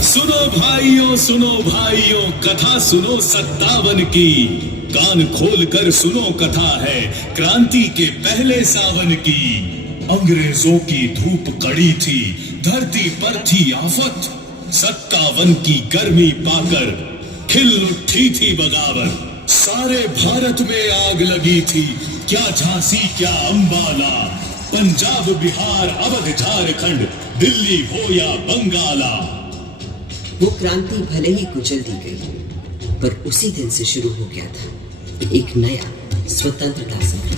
सुनो भाइयों कथा सुनो 57 की। कान खोल कर सुनो कथा है क्रांति के पहले सावन की। अंग्रेजों की धूप कड़ी थी, धरती पर थी आफत। 57 की गर्मी पाकर खिल उठी थी बगावत। सारे भारत में आग लगी थी, क्या झांसी क्या अंबाला। पंजाब बिहार अवध झारखंड, दिल्ली हो या बंगाला। वो क्रांति भले ही कुचल दी गई, पर उसी दिन से शुरू हो गया था एक नया स्वतंत्रता संग्राम।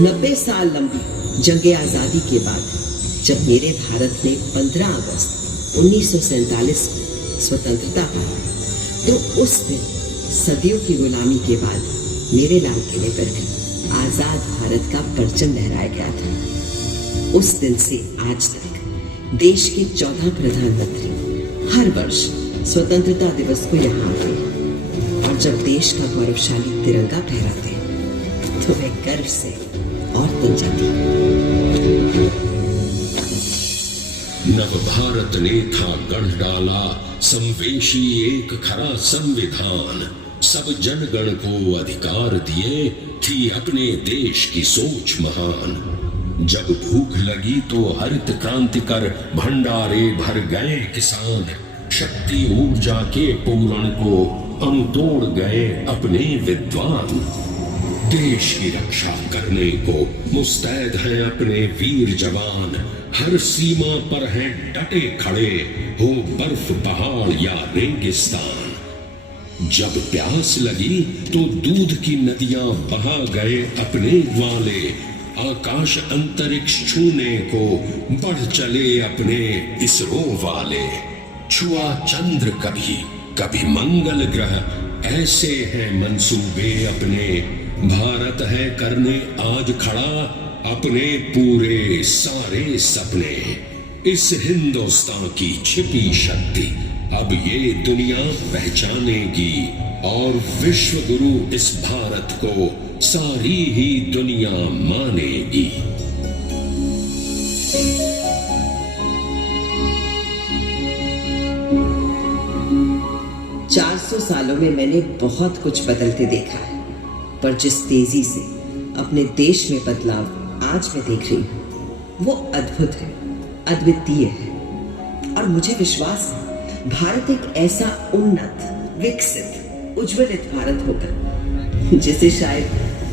90 साल लंबी जंगे आज़ादी के बाद जब मेरे भारत ने 15 अगस्त 1947 को स्वतंत्रता पाई, तो उस दिन सदियों की गुलामी के बाद मेरे लाल किले पर भी आजाद भारत का परचम लहराया गया था। उस दिन से आज तक देश के 14 प्रधानमंत्री हर वर्ष स्वतंत्रता दिवस को यहाँ आते हैं, और जब देश का गौरवशाली तिरंगा फहराते हैं तो मैं गर्व से और बन जाती। नव भारत ने था गढ़ डाला, संवेशी एक खरा संविधान। सब जनगण को अधिकार दिए, थी अपने देश की सोच महान। जब भूख लगी तो हरित क्रांति कर भंडारे भर गए किसान। शक्ति ऊर्जा के पूरण को हम तोड़ गए अपने विद्वान। देश की रक्षा करने को मुस्तैद हैं अपने वीर जवान। हर सीमा पर हैं डटे खड़े, हो बर्फ पहाड़ या रेगिस्तान। जब प्यास लगी तो दूध की नदियां बहा गए अपने ग्वाले। आकाश अंतरिक्ष छूने को बढ़ चले अपने इसरो वाले। छुआ चंद्र कभी कभी मंगल ग्रह, ऐसे हैं मंसूबे अपने। भारत है करने आज खड़ा अपने पूरे सारे सपने। इस हिंदुस्तान की छिपी शक्ति अब ये दुनिया पहचानेगी, और विश्व गुरु इस भारत को सारी ही दुनिया मानेगी। 400 सालों में मैंने बहुत कुछ बदलते देखा है, पर जिस तेजी से अपने देश में बदलाव आज मैं देख रही हूँ वो अद्भुत है, अद्वितीय है। और मुझे विश्वास है भारत एक ऐसा उन्नत, विकसित, उज्ज्वलित भारत होगा जिसे शायद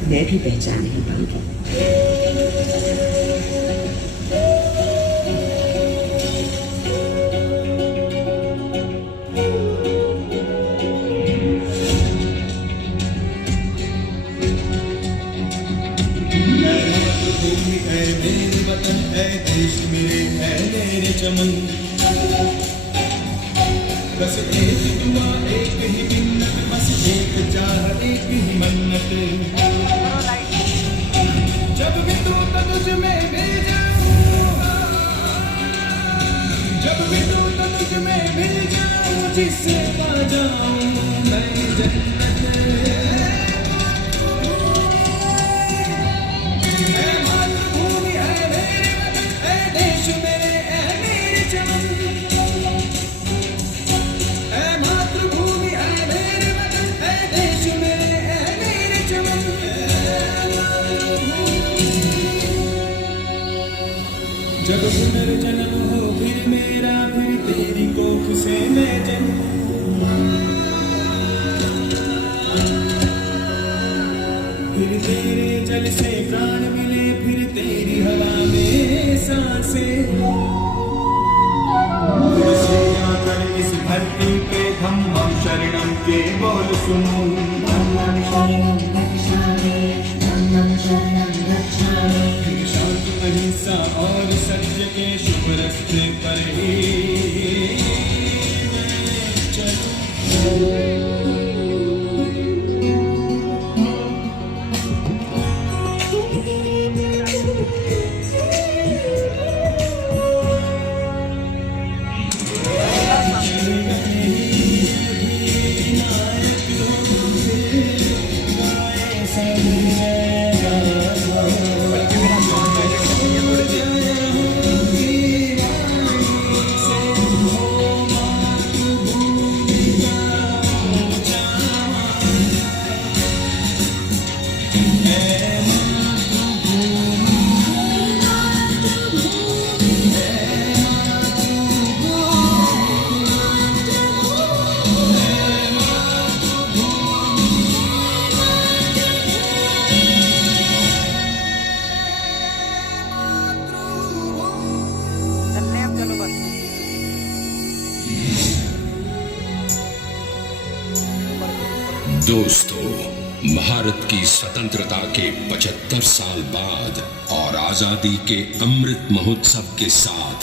मैं भी पहचान नहीं पाऊंगी। चमन बस एक दुआ एक ही मिन्नत, बस एक चाह एक ही मन्नत। जब भी तू तो तुझ में मिल जाऊं, जब भी तू तो तुझ में मिल जाऊं, जिससे पा जाऊं नई जन्नत। जब पुनर्जन्म हो फिर मेरा, फिर तेरी कोख से मैं जन्म। जड़ से प्राण मिले फिर तेरी हवा में सांसें तुझसे जाकर इस धरती पे धम्मं शरणं के बोल सुनो धम्मं शरणं गच्छामि धम्मं शरणं गच्छामि फिर शांति अहिंसा और सत्य के शुभ रास्ते पर ही मैं चलूं। दोस्तों, भारत की स्वतंत्रता के 75 साल बाद और आजादी के अमृत महोत्सव के साथ